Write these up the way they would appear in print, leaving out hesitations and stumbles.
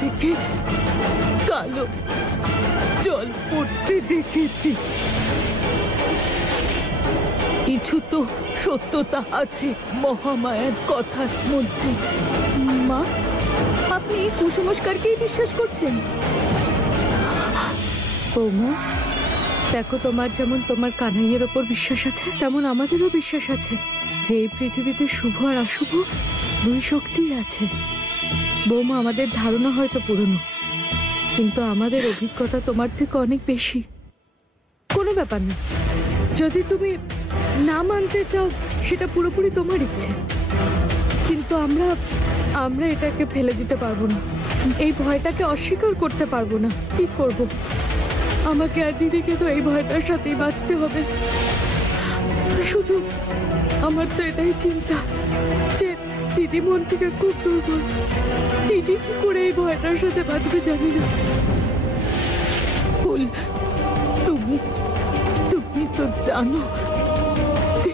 থেকে কালো জল পড়তে দেখেছি। কিছু তো সত্যতা আছে মহামায়ার কথার মধ্যে। মা, আপনি এই কুসংস্কারকেই বিশ্বাস করছেন? বৌমা, দেখো, তোমার যেমন তোমার কানাইয়ের ওপর বিশ্বাস আছে, তেমন আমাদেরও বিশ্বাস আছে যে এই পৃথিবীতে শুভ আর অশুভ দুই শক্তিই আছে। বৌমা, আমাদের ধারণা হয়তো পুরনো, কিন্তু আমাদের অভিজ্ঞতা তোমার থেকে অনেক বেশি। কোনো ব্যাপার না, যদি তুমি না মানতে চাও সেটা পুরোপুরি তোমার ইচ্ছে, কিন্তু আমরা এটাকে ফেলে দিতে পারবো না, এই ভয়টাকে অস্বীকার করতে পারবো না। কি করব? আমাকে আর দিদিকে তো এই ভয়টার সাথেই বাঁচতে হবে। শুধু আমার তো এটাই চিন্তা যে দিদি মন থেকে খুব দুর্বল, দিদি কি করে এই ভয়টার সাথে বাঁচবে জানি না। ফুল, তুমি তো জানো যে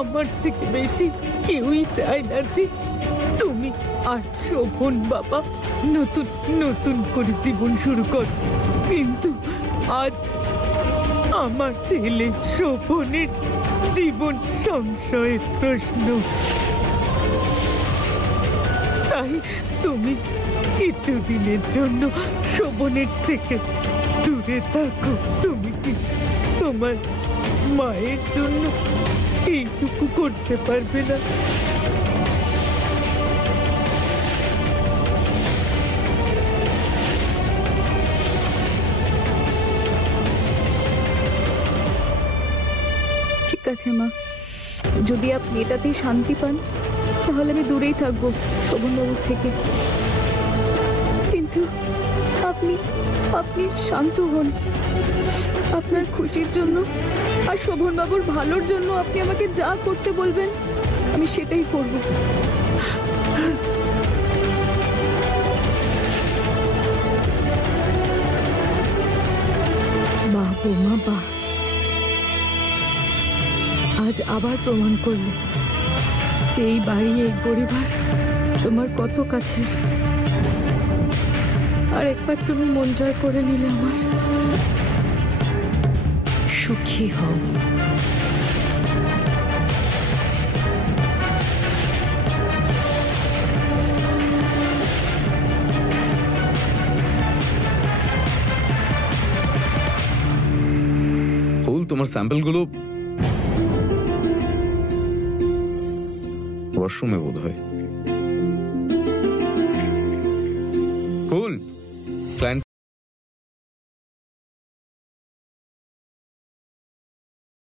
আমার থেকে বেশি কেউই চায় না যে তুমি আর শোভন বাবা নতুন নতুন করে জীবন শুরু কর। কিন্তু আজ আমার ছেলে শোভনের জীবন সংশয়ের প্রশ্ন। তাই তুমি কিছুদিনের জন্য শোভনের থেকে দূরে থাকো। তুমি কি তোমার মায়ের জন্য এইটুকু করতে পারবে না? ঠিক আছে মা, যদি আপনি এটাতেই শান্তি পান তাহলে আমি দূরেই থাকবো শোভনবাবুর থেকে। কিন্তু আপনি শান্ত হন। আপনার খুশির জন্য আর শোভনবাবুর ভালোর জন্য আপনি আমাকে যা করতে বলবেন আমি সেটাই করব। বাহ বৌমা বাহ, আজ আবার প্রমাণ করলে যে এই বাড়ি, এই পরিবার তোমার কত কাছে। আর একবার তুমি মন জয় করে নিলে আমার। সুখী হও। ফুল, তোমার স্যাম্পলগুলো ওয়াশরুমে বোধ হয়। ফুল।